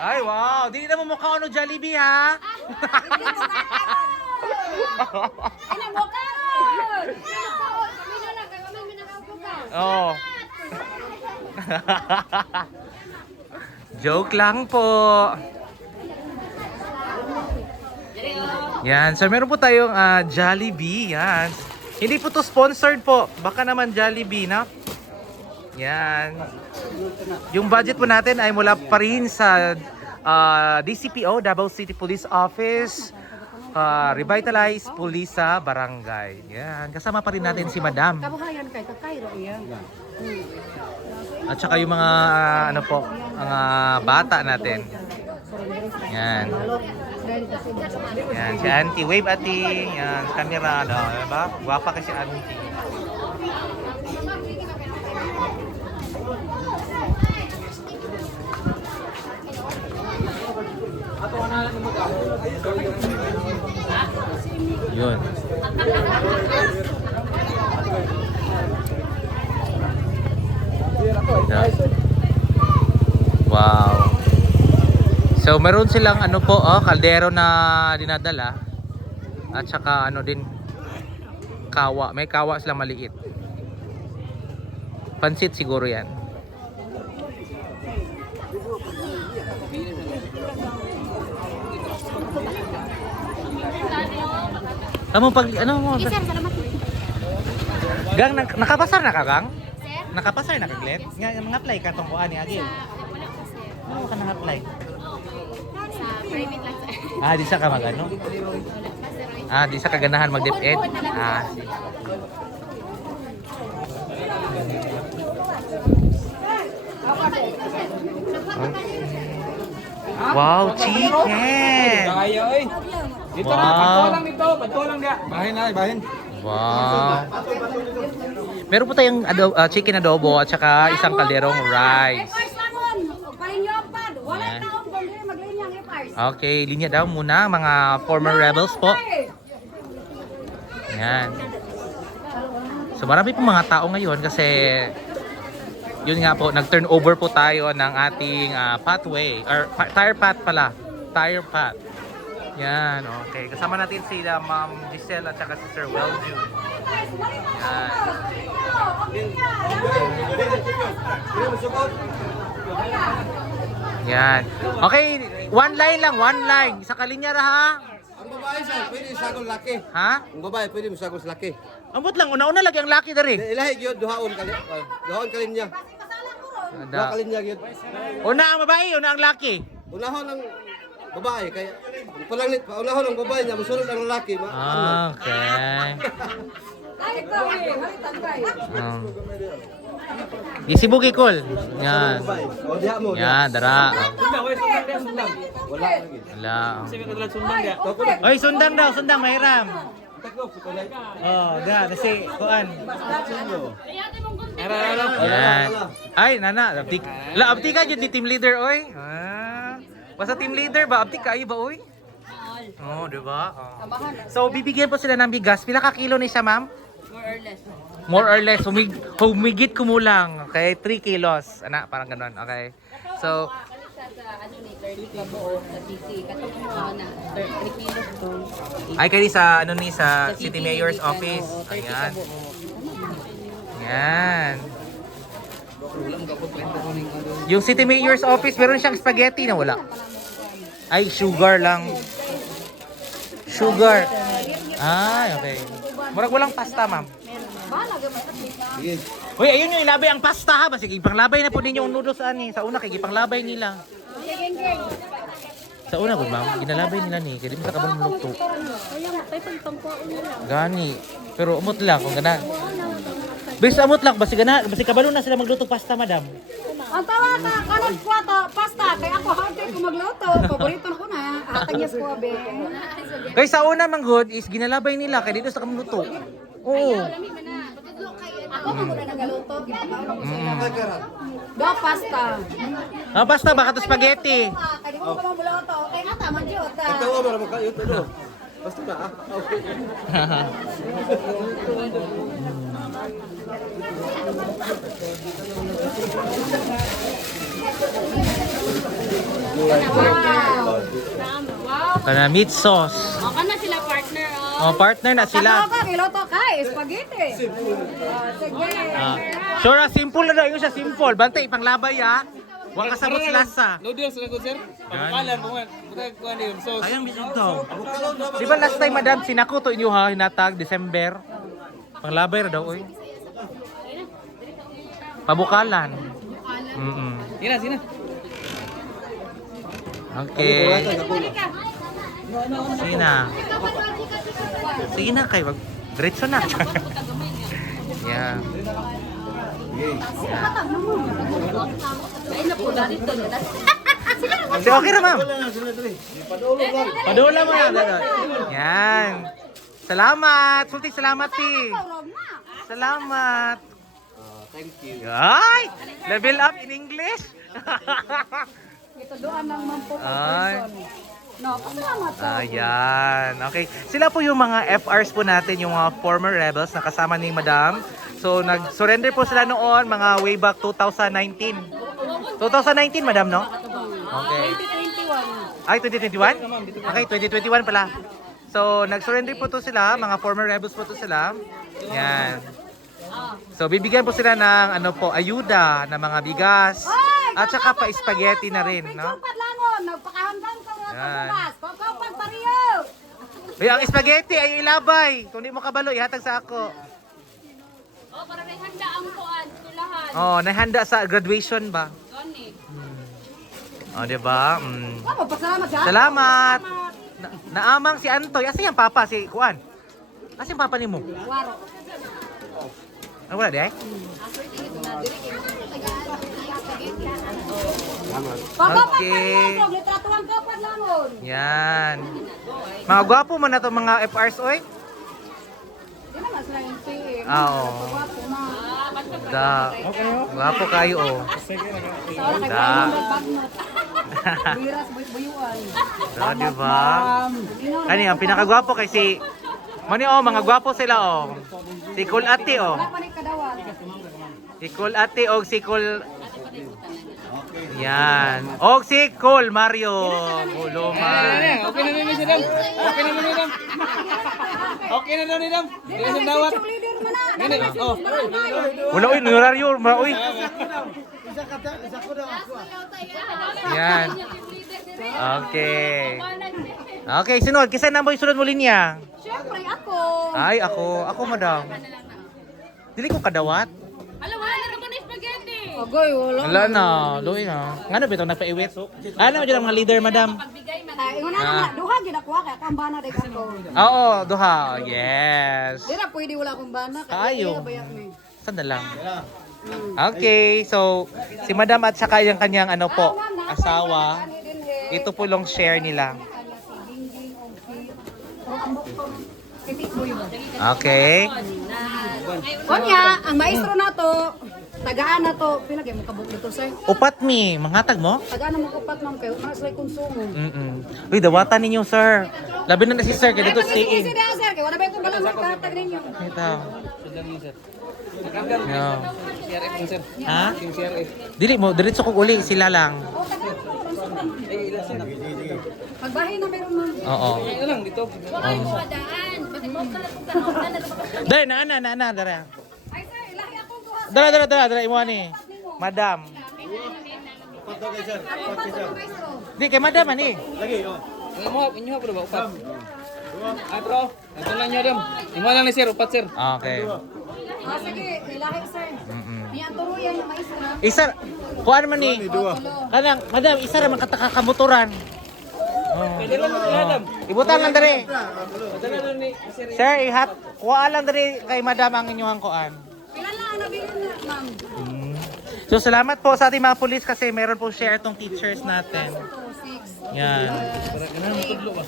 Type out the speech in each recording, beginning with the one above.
Ay, wow. Di na mo mukha ano Jollibee, ha? Oh. Joke lang po. Yan. So, meron po tayong Jollibee. Yan. Hindi po to sponsored po. Baka naman Jollibee, na? Yan. Yung budget po natin ay mula pa rin sa DCPO, Davao City Police Office, Revitalize Police sa Barangay. Yan. Kasama pa rin natin si Madam. Kabuhayan kay Kakayro iyan. At saka yung mga ano po, mga bata natin. Yan. Yan, si Auntie. Wave, Auntie. Yan, camera. No, diba? Guwapa kasi Auntie. Yun. Wow. So meron silang ano po, kaldero na dinadala. At saka ano din, kawa. May kawa silang maliit. Pansit siguro yan. Pag ano mo? Gang nakapasar na ka, Gang? Nakapasar na ka, Glet? Nga apply ka tong kuan ni Agil. Ano ka nang-apply? Sa private lang, sir. Di sa ka magano? Di sa kaganahan mag-DepEd. Sige. Wow, chicken! Kaya oy. Dito na, bato lang dito, bato lang dia. Bahin na, bahin. Wow. Meron po tayong chicken adobo at saka isang kalderong rice. Yan. Okay, linya daw muna mga former rebels po. Yan. So marami po mga tao ngayon kasi yun nga po, nag-turn over po tayo ng ating pathway or tire path pala. Tire path. Yan, okay. Kasama natin sila Ma'am Giselle at saka si Sir Weljun. Yan. Yan. Okay, one line lang, one line. Isa kalinya ra ha. Ang babae sir, pwede sagol laki. Ha? Ang babae pwede sagol laki. Ambot lang, una-una lagi ang laki dari. Ilahi gyud duhaon kalin niya. Duha kalin niya gyud. Una ang babae, una ang laki. Unahon ang babae kaya palanglit pa unahon ang babae niya musunod ang lalaki. Okay. Isibugi kol. Yan. O diha mo. Yan, dara. Wala. Wala. Sige ka dalat sundang dia. Oy, sundang daw, sundang mahiram. Kasi kuan. Yan. Ay, nana, abtik. Abtik ka jud ni team leader oy. Basta team leader ba? Abtik kayo ba oy? Oh, di ba? So bibigyan po sila ng bigas. Pila ka kilo ni siya, ma'am? More or less. Humigit kumulang. Okay, 3 kilos. Ana, parang ganoon. Okay. So, ay kayo sa ano ni sa City Mayor's Office. Ayan. Yan. Yung City Mayor's Office, meron siyang spaghetti na wala. Ay, sugar lang. Sugar. Ay, okay. Murag walang pasta, ma'am. Uy, ayun yung ilabay ang pasta ha. Sige, ipanglabay na po ninyo ang noodles ani. Sa una, kay ipanglabay nila. Sa una, good ma'am. Ginalabay nila ni. Kaya di mo sa kabal mulukto. Gani. Pero umot lang kung gana. Bes amot lang. Basi kabalo na sila magluto pasta, madam. Ang tawa ka, kanon ko to, pasta. Kaya ako hante ko magluto. Paborito ko na. Atanyas ko, abe. Kaya sa una, manggod, is ginalabay nila. Kaya dito sa kamuluto. Oo. Ako muna nagaluto. Do, pasta. Pasta, baka to spaghetti. Kaya mo ka magluto. Kaya nga tama, Diyot. Katawa mo ra magkayot ano. Basta na. Okay. Wow. Kana meat sauce. O, kana sila partner, oh. Oh, partner na sila. Sila. Kiloto ka, spaghetti. Sige. Sure, simple na daw. Yung siya simple. Bantay, panglabay ha. Huwag kasabot lasa. Noodles na ko, sir. Pagkalan mo man. Bukan ko ano yung sauce. Ayang bisig to. Di ba last time, madam, sinakuto inyo ha, hinatag, December. Panglabay ra daw, oy. Pabukalan. Sina, sina. Okay. Sige na. Sige na kayo. Diretso na. Yeah. Sige, okay na, ma'am. Padula mo na. Yan. Salamat. Sulting salamat, ti. Salamat. Thank you. Ay! Level up in English. Ito doon ng mampo. Ay. No, pasalamat po. Ayan. Okay. Sila po yung mga FRs po natin, yung mga former rebels na kasama ni Madam. So, nag-surrender po sila noon, mga way back 2019. 2019, Madam, no? Okay. 2021. Ay, 2021? Okay, 2021 pala. So, nag-surrender po to sila, mga former rebels po to sila. Yan. So, bibigyan po sila ng ano po, ayuda na mga bigas at saka pa spaghetti na rin, no? Padlangon, nagpakahamdang ka nga Yan. pagbukas. Pagkapag pariyo. Ay, ang spaghetti ay ilabay. Kung di mo kabalo, ihatag sa ako. Oh, para may handa ang kuan, tulahan. Oh, nahanda sa graduation ba? Gani. Oh, di ba? Ano, pasalamat siya. Salamat. Naamang si Antoy. Asa yung papa si Kuan? Asa yung papa ni mo? Waro. Ah, wala di ay? Pagkapag Okay. pariyo, litratuhan ka padlangon. Yan. Mga gwapo man na to mga FRs, oy. Di naman sila yung PM. Oo. Pagwapo na. Da. Gwapo kayo, oh. Sa oras kay Da. Panginoon bagnot. Biras, buyuan. Da, di ba? Kani, ang pinakagwapo kay si... Mani, oh, mga gwapo sila, oh. Si Cool Ate, oh. Wala pa ni kadawat. Si Cool Ate, oh, si Cool... Yan. Og si Cool Mario Buloma. Okay na naman si Dam. Okay na naman ni Dam. Okay na daw ni Dam. Hindi na siya dawat. Yung leader mo na. Gani, oh. Wala, uy, nuraryo, mara, uy. Yan. Okay. Okay, sunod. Kisa na mo yung sunod mo linya? Siyempre, ako. Ay, ako, madam. Dili ko kadawat. Alam, wala na naman yung spaghetti. Agoy, wala. Wala na, luwi na. Nga na ba itong nagpa-iwit? Ano ba dyan mga leader, madam? Pagbigay man. Ingon na naman, duha ginakuha kaya kambana de ako. Oo, duha. Yes. Di na pwede wala akong bana Ayaw. bayak ni. Saan na lang? Okay, so si madam at saka yung kanyang ano po, asawa, ito po long share nila. Okay. Kunya, ang maestro na to, tagaan na to, pila kay mo kabuk dito sir. Upat mi, manghatag mo? Tagaan na mo kupat ma'am kayo, mas like konsumo. Uy, dawatan ninyo, sir. Labi na si sir, kaya dito stay in. Sige sir, kay wala ba itong balang magkatag ninyo. Ito. Nakanggan. Yeah. CRF mo, sir. Ha? Yung CRF. Dili mo, diretso ko uli, sila lang. Magbahay na meron ma'am. Oo. Ano lang dito. Daan. Bakit mo ka? Dara, na, dara. Ay sir, ilahi akong duha. Dara, imo ni. Madam. Maestro. Di, kay madam, ani. Inyo ha, ba? Upat. Ay, bro. Ito lang nyo, Dam. Imo lang ni sir, upat, sir. Okay. Sige, ilahi sir. Ni ang turuyan ng maestro. Isa, kuhaan man ni. Kanang, madam, isa ra man katakamuturan. Pwede lang mo sila, Dam. Ibutangan dere. Pwede lang ni sir. Sir, ihat, kuha lang dere kay madam ang inyong kuhaan. Pila lang ang nabilin na ma'am. So, salamat po sa ating mga pulis kasi meron po share tong teachers natin. 6. Yan.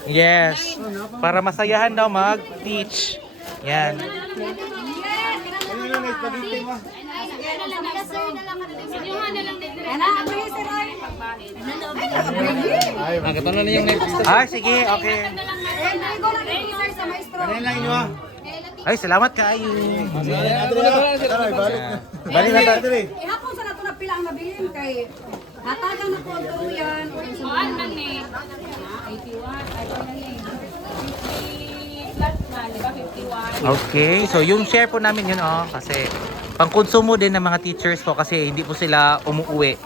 Yes. Para masayahan daw mag-teach. Yan. Ana, abri sir ay. Ah, katanan na yung next. Ah, sige, okay. Ay, go na dito sir sa maestro. Ay, salamat kayo. Balik. Balik na tayo. Ihapon sa nato na pila ang nabilin kay Hatagan na ko ang turuyan. O yung Kuan man eh. 81. Ay, kuan man eh. 50 plus man, di ba? 51. Okay, so yung share po namin yun kasi pangkonsumo din ng mga teachers po kasi hindi po sila umuwi.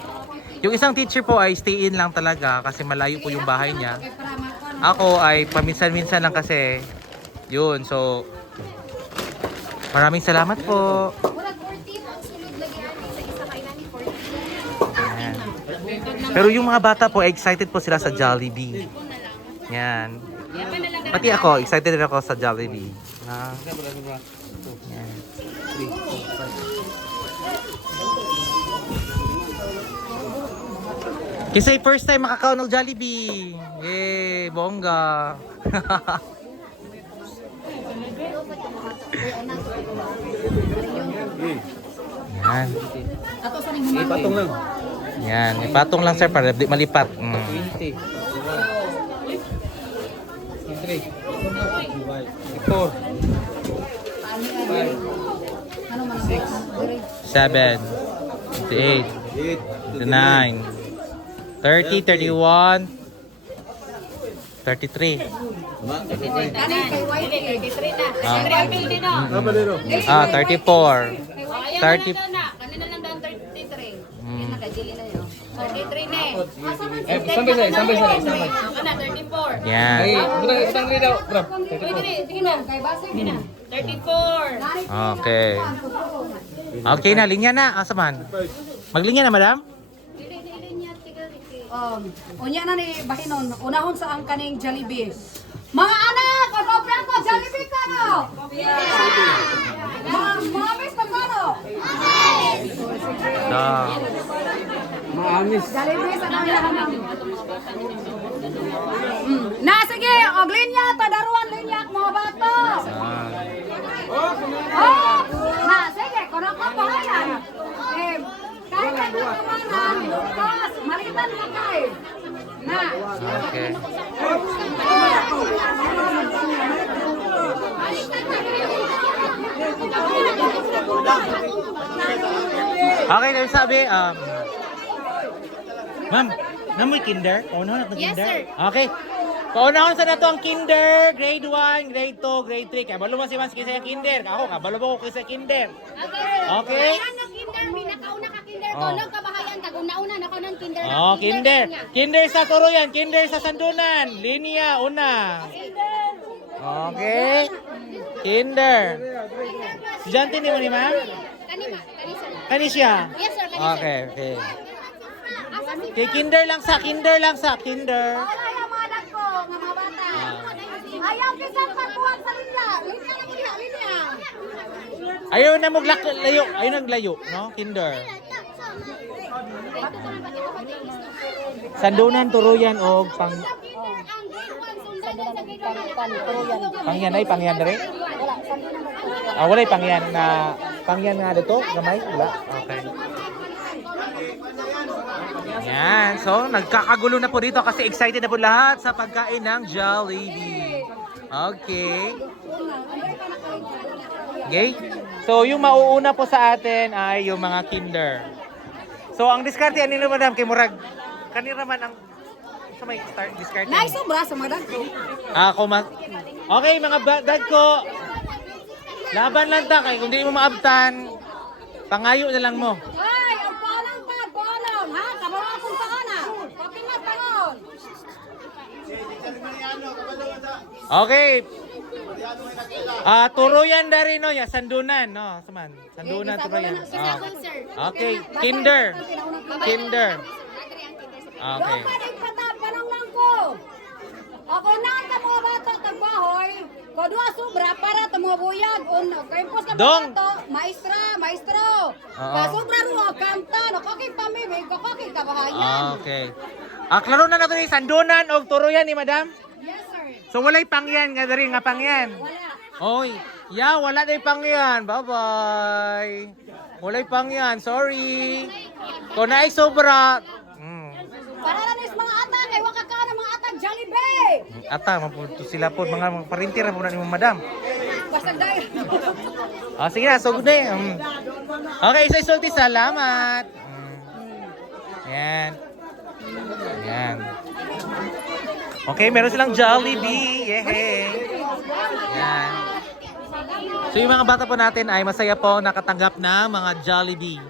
Yung isang teacher po ay stay in lang talaga kasi malayo po yung bahay niya. kay para makuan. Ako ay paminsan-minsan lang kasi yun. So maraming salamat po. Murag 14 ang sulod lagi ani sa isa kay nani 14. Ayan. Pero yung mga bata po excited po sila sa Jollibee. Yan. Pati ako, excited rin ako sa Jollibee. Yan. Kasi first time makakaon ng Jollibee. Yay, bongga. Yan. Ato sa ning humang. Patong lang. Yan, ipatong lang sir para di malipat. 20. 3. 4. Ano man ang 7, 8, 9, 30, 31, 33. Kani kay white eh. 33 na. Kasi ang building no. 34. Ayan 30. na lang na. Kanina lang daw 33. Yan na kay dili na yo. 33 na eh. Sampai sa. Ako na 34. Yan. Ay, butang rin daw, bro. Sige na. Kay base sige na. 34. Okay. Okay na, linya na. Asaman? Maglinya na, madam? Dili niya tigal iki. Unya na ni Bahinon, unahon sa ang kaning Jollibee. Mga anak, mag-open ko Jollibee ka no? Mga miss pa ka no? Maamis. Jollibee sa kanya Na sige, og linya tadaruan linya mga bata. Oh, na sige, kono ko bahayan. Kahit ka kamanan, pas, malitan na kay. Na. Okay. Okay, dahil sabi, ma'am, namoy kinder? Paunahon natin Yes, kinder? sir. Okay. Paunahon sa nato ang kinder, grade 1, grade 2, grade 3. Kaya balo mo si Mans kisa yung kinder. Ako, kabalo mo ko kisa kinder. Okay? Ayan na kinder, may nakauna ka kinder ko. Oh. Nagkabahayan ka, kung nauna na ka ng kinder. Oh, kinder. Kinder sa Turuyan, kinder sa Sandunan. Linya, una. Okay. Kinder. Estudyante ni mo ni ma'am? Kanima, kanisa. Kanisya? Yes, sir, kanisa. Okay, okay. Asa si Okay, kinder lang sa, kinder. Ayaw mga anak ko, nga mga bata. Ayaw kisang pagbuhat sa linya. Linya na linya, linya. Ayaw na layo, ayaw naglayo, no? Kinder. Sandunan, Turuyan, o pangyan ay pangyan rin? Wala yung pangyan na pangyan nga dito, gamay? Wala? Okay. Yan, so nagkakagulo na po dito kasi excited na po lahat sa pagkain ng Jollibee. Okay. Okay? So yung mauuna po sa atin ay yung mga kinder. So ang diskarte ani nila madam kay murag kanira man ang sa may start diskarte. Nice sobra sa mga dagko. Ako okay mga dad ko. Laban lang ta kay kung di mo maabtan pangayo na lang mo. Ay, ang paalang pa, paalang ha. Kamara akong paana. Papingat pangon. Okay. Turuyan na rin no, ya Sandunan no, saman. Sandunan Turuyan. sir. Okay, kinder. Kinder. Okay. Yung panig panong lang ko. Ako na ang mga bata tagbahoy. Kodua sobra para ta mga buyag. Kay pos na Dong. bata, maestro. Pasubra ro kanta, nakaki pamimi, kakaki kabahayan. Okay. Klaro na nato ni Sandunan o Turuyan ni madam. Yes sir. So walay pangyan nga diri nga pangyan. Wala. Oy, wala na pangyan. Bye-bye. Walay pangyan, sorry. Kung naay sobra. Para na nis mga ata kay wa ka na mga ata Jollibee. Ata, mapunto sila po. Mga parintir na po na ni madam. Basta dahil. Sige na, so good day. Okay, isa-isulti, salamat. Yan. Yan. Okay, meron silang Jollibee. Yehey! Yan. So yung mga bata po natin ay masaya po nakatanggap na mga Jollibee.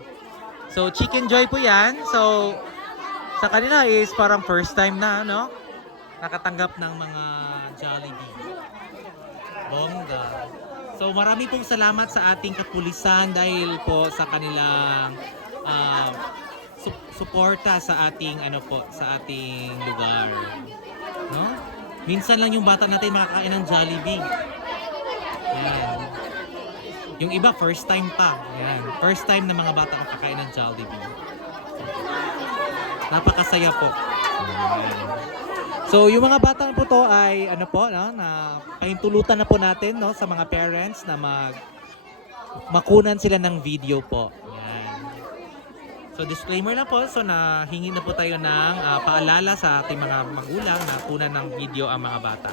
So Chicken Joy po yan. So sa kanila is parang first time na, no? Nakatanggap ng mga Jollibee. Bongga. So marami pong salamat sa ating kapulisan dahil po sa kanilang suporta sa ating sa ating lugar. No? Minsan lang yung bata natin makakain ng Jollibee. Yan. Yung iba first time pa. Yan. First time na mga bata makakain ng Jollibee. Napakasaya po. Yan. So yung mga bata po to ay no, na pahintulutan na po natin, no, sa mga parents na makunan sila ng video po. Yan. So disclaimer na po, so nahingi na po tayo ng paalala sa ating mga magulang na kunan ng video ang mga bata.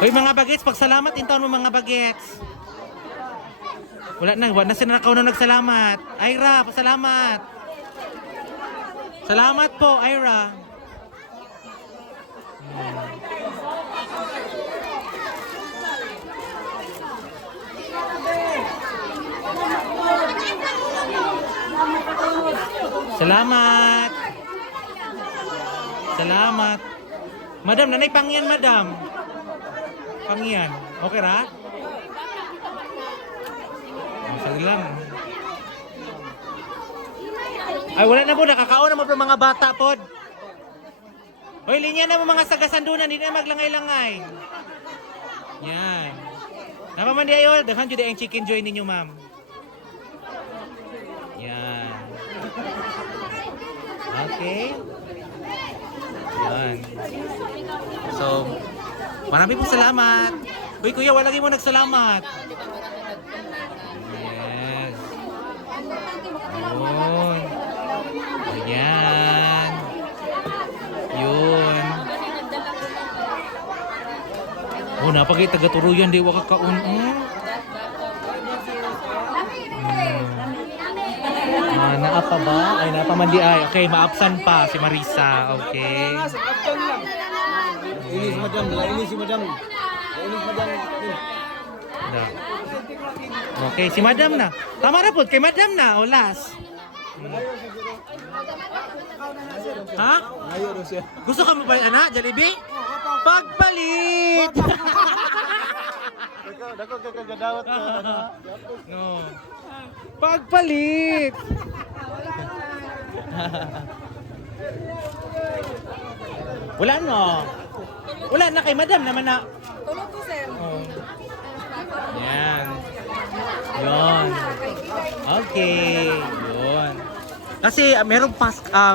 Hoy mga bagets, pagsalamat intaon mo mga bagets. Wala na sila na nagsalamat. Ira, pasalamat. Salamat po, Ira. Salamat. Salamat. Madam, nanay pangyan, madam. Pangyan. Okay ra? Sagli lang. Ay, wala na po. Nakakaon na mo po mga bata po. Hoy, linya na mo mga sagasandunan. Hindi na maglangay-langay. Yan. Napaman di ayo. Dahan dyan ang Chicken Joy ninyo, ma'am. Yan. Okay. Yan. So, marami po salamat. Uy, kuya, wala mo nagsalamat. Yes. Yun. Ayan. Yun. Oh, napagay taga-turuyan. Di waka kaun. Naapa ba? Ay, napamandi ay. Okay, maapsan pa si Marisa. Okay. Ini si madam, ini si madam. Ini si madam. Da. Okay, si madam na. Tama na po, kay madam na. O, last. Ha? Gusto ka mo ba, anak, Jollibee? Pagpalit! Dako kagadawat ko. No. Pagpalit! Wala no. Wala na kay madam naman na. Tulog ko, sir. Oh. Yan. Yun. Okay. Yun. Kasi merong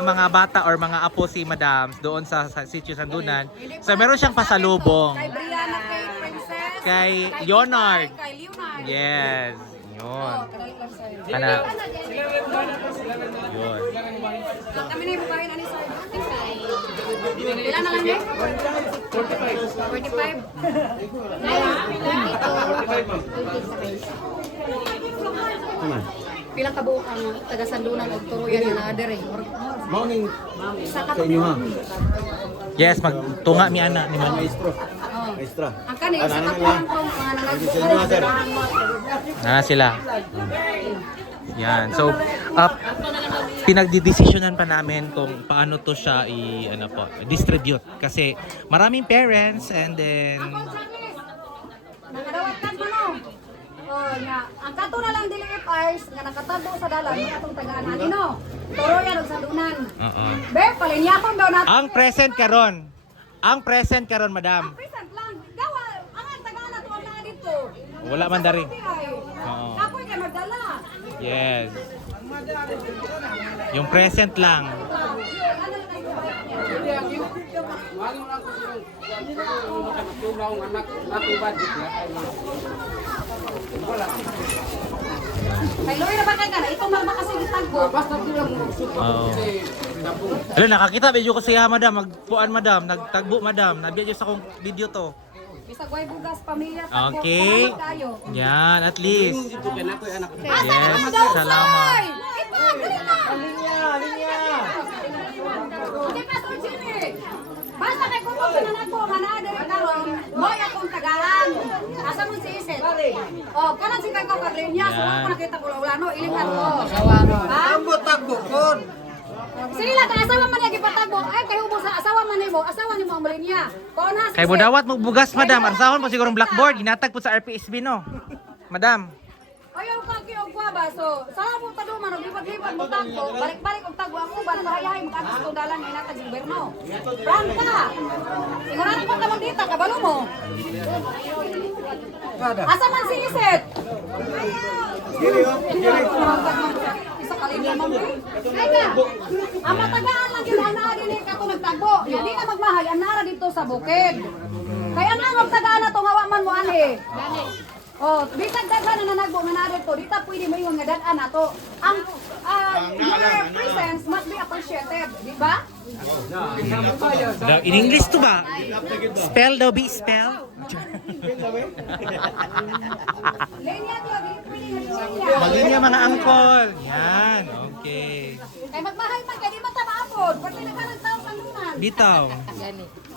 mga bata or mga apo si madam doon sa Sitio Sandunan. So meron siyang pasalubong. Kay Brianna, kay Princess. Kay Leonard. Kay Leonard. Yes. Yun. Oh, Anak. Yun. kami na yung bukain, ani, sir. Ilan na lang, eh? 45. 45. Pilang kabuok ang taga-sandunan o turuyan yung nader eh. Morning Sa sa inyo ha. Yes, magtunga mi ana ni Ma'am. Maestro. Oh. Maestra. Ang kani, sa Ano kapuan nila? ko, mga Sa inyo, sir. Na sila. Yan. So, pinagdidesisyonan pa namin kung paano to siya distribute kasi maraming parents and then Nakadawat ka mo no? Oh, nga. Ang kato na lang dili FIs nga nakatabo sa dalan ni atong tagaan ani no. Turuyan og sandunan. Be, palinyapon daw natin. Ang present karon madam. Present lang. Gawa, ang tagaan nato ang naa dito. Wala man dari. Oo. Kapoy kay magdala. Yes. Yung present lang. Kay Loy na ba kay kana? Ito man kasi gitagbo. Basta lang mo. Oo. Hello, nakakita video ko siya madam, magpuan madam, nagtagbo madam, nabiya sa akong video to. sa Guaybugas pamilya Tagbo. Okay. Salamat kayo. Yan, at least. Asa Yes, ka daw, salamat. Soy? Ito, dali na. Hindi pa, Sir Jimmy. Basta kay kung pinanan ko, manadari karon, mo'y akong tagaan. Asa mo si Iset? Oh, kanan si Kangko Kaglinya, so Yan. ako nakita ko ulano, ilingan ko. Ha? Tagbo kon. Sila ka asawa man niya gipatagbo. Ay kay ubo sa asawa man nimo, asawa nimo ang linya. Kung na Kay budawat mo bugas, madam. Arsahon mo sigurong blackboard. Ginatag po sa RPSB, no? Madam. ayaw ka kiyog kwa ba. So, sala mo tado man og lipat-lipat mo tagbo, balik-balik og tagbo ang uban bahayahay mo katas to dalan nga natag gobyerno. Prangka. Sigurado ko ka magdita kabalo mo. Asa man si Iset? Isa kalina man ba? Ang matagaan lang yun ang naa din ka to nagtagbo. Hindi ka magmahal, ang nara dito sa bukid. Kaya nga magtagaan na to nga wa man mo ani. Oh, bitag daghan na nanagbo nga nara to, dita pwede mo yung nga dagan na to. Ang your presence must be appreciated, di ba? In English to ba? Spell daw, be spell. Linya to, di pwede nga linya. Magaling niya mga angkol. Yan, okay. Kay magmahal man kay di man ta maapod, pati nagkanang taon sa lunan. Bitaw.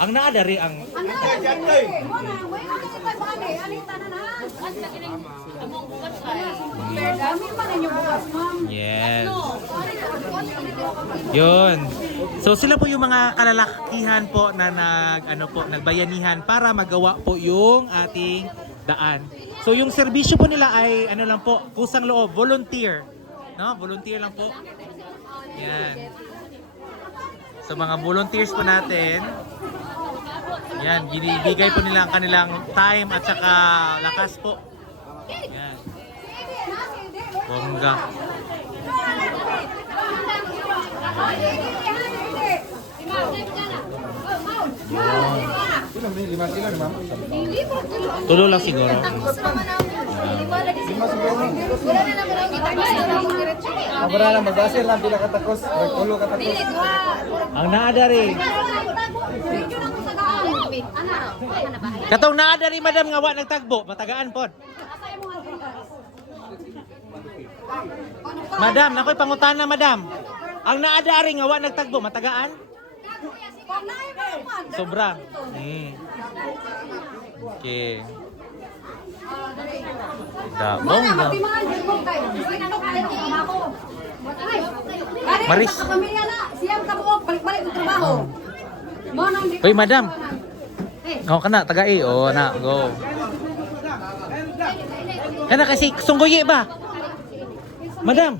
Ang naadari ang... Ang nara dili, mo na, way ano kita mo ani, anita na na. Dami pa ninyo bukas, ma'am. Yes. Yun. So sila po yung mga kalalakihan po na nagbayanihan para magawa po yung ating daan. So yung serbisyo po nila ay ano lang po, kusang loob, volunteer. No? Volunteer lang po. Yan. So mga volunteers po natin, yan, binibigay po nila ang kanilang time at saka lakas po. Yan. Bongga. Tulo lang siguro. Abra na magbasil lang pila katakos, magkulo katakos. Ang naadari. Katong naadari madam nga wa nagtagbo, matagaan pod. Madam, nakoy pangutana madam. Ang naadari nga wa nagtagbo, matagaan? Sobra. Okay. Bongga. Maris. Pamilya na, siyang kabuok, balik-balik ng trabaho. Hoy madam. Oh kana tagai. Oh na, go. Kana kasi sunggoye ba? Madam.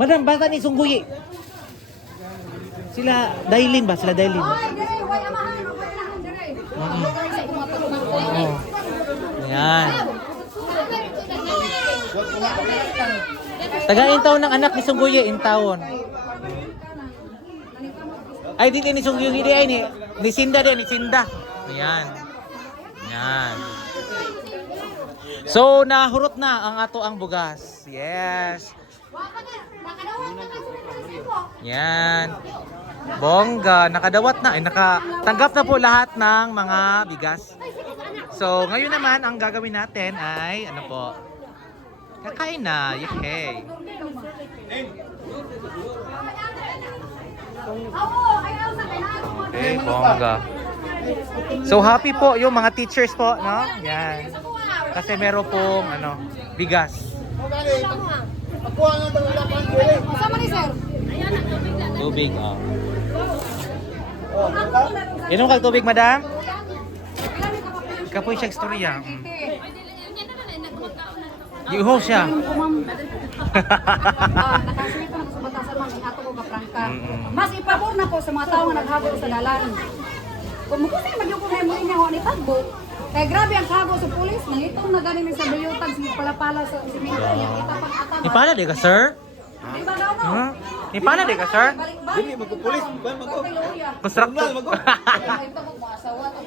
Madam, bata ni sunggoye. Sila dailin ba? Sila dailin ba? Oy, dire, way amahan, way amahan dire. Oh. Yan. Tagain taon ng anak ni Sungguye in taon. Ay di ni Sungguye di ay ni Sinda din, ni Sinda. Ayan. Yan. So nahurot na ang ato ang bugas. Yes. Yan. Bongga, nakadawat na, ay nakatanggap na po lahat ng mga bigas. So, ngayon naman, ang gagawin natin ay, ano po, kakain na, yay! Okay, bongga. So, happy po yung mga teachers po, no? Yan. Kasi meron pong, ano, bigas. Sama ni sir. Tubig, oh. Inom kang tubig, madam? Kapoy siya istorya. Iuho siya. Nakasulito na ko sa batasan man ato ko kaprangka. Mas ipabor na ko sa mga tao nga naghabol sa dalan. Kung mo kasi magyuko na mo niya ni tagbo. Kaya grabe ang kago sa pulis, nangitong na ganin sa buyutan sa palapala sa simento niya. Kita pang ataba. Ipala di ka, sir? Di ba daw no? Huh? Ipala di ka, sir? Dili magpupulis, ba magko. Constructor. Ito ko mo asawa to.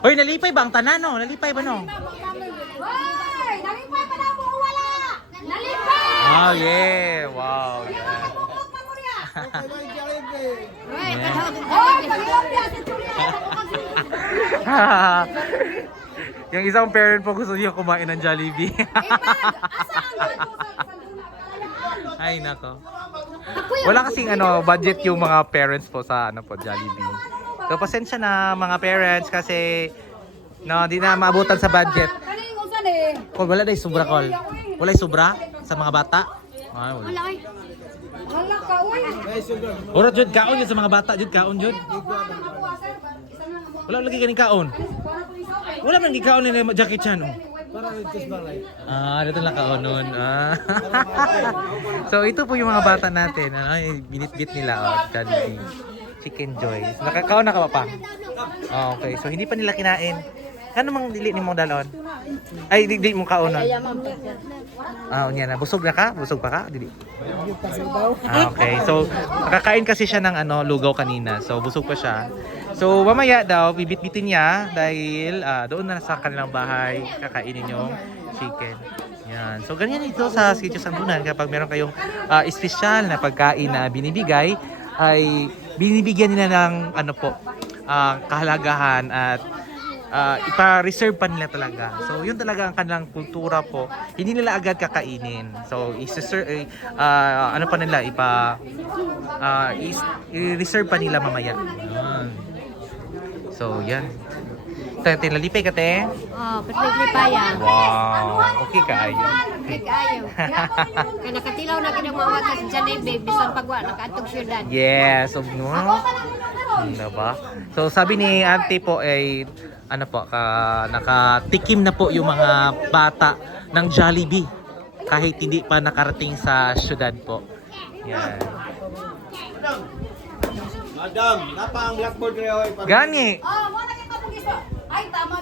Hoy, nalipay ba ang tanan, no? Nalipay ba, no? Hoy! Nalipay pa na mo wala! Nalipay! Oh, yeah. Wow. Bukot na mo niya! Yeah. Hoy, pag-iwan niya si Julia. Yung isang parent po gusto niya kumain ng Jollibee. Ay nako. Wala kasing budget yung mga parents po sa po Jollibee. So pasensya na mga parents kasi di na maabutan sa budget. Kaning usan eh. Kol wala dai sobra kol. Wala sobra sa mga bata. Ay wala. Hala ka, uy. Ora jud kaon yun sa mga bata jud kaon jud. Wala lagi ganing kaon. Wala man gikaon ni Jackie Chan. Dito lang kaon nun. So ito po yung mga bata natin. Binitbit nila Jollibee. Chicken Joys. Nakakaon na ka pa? Okay, so hindi pa nila kinain. Ano mang dili ni mo dalon? Ay, di mo kaonon. Unya na. Busog na ka? Busog pa ka? Dili. Okay, so nakakain kasi siya ng lugaw kanina. So busog pa siya. So mamaya daw bibit-bitin niya dahil doon na sa kanilang bahay kakainin yung chicken. Yan. So ganyan ito sa Sketch Santunan kapag meron kayong espesyal na pagkain na binibigay ay binibigyan nila ng kahalagahan at ipa-reserve pa nila talaga. So yun talaga ang kanilang kultura po. Hindi nila agad kakainin. So pa nila i-reserve pa nila mamaya. So yan. Tinalipay ka te? Pagpipaya. Wow. Okay ka ayo. Ayaw. Kaya nakatilaw na kinamawag sa Jollibee, bisan pagwa, nakaatog syudad. Yes, no. Diba? So sabi ni Auntie po ay nakatikim na po yung mga bata ng Jollibee kahit hindi pa nakarating sa syudad po. Yan. Madam, napa ang blackboard kayo. Gani. Mo na kita mong giso. Ay, tama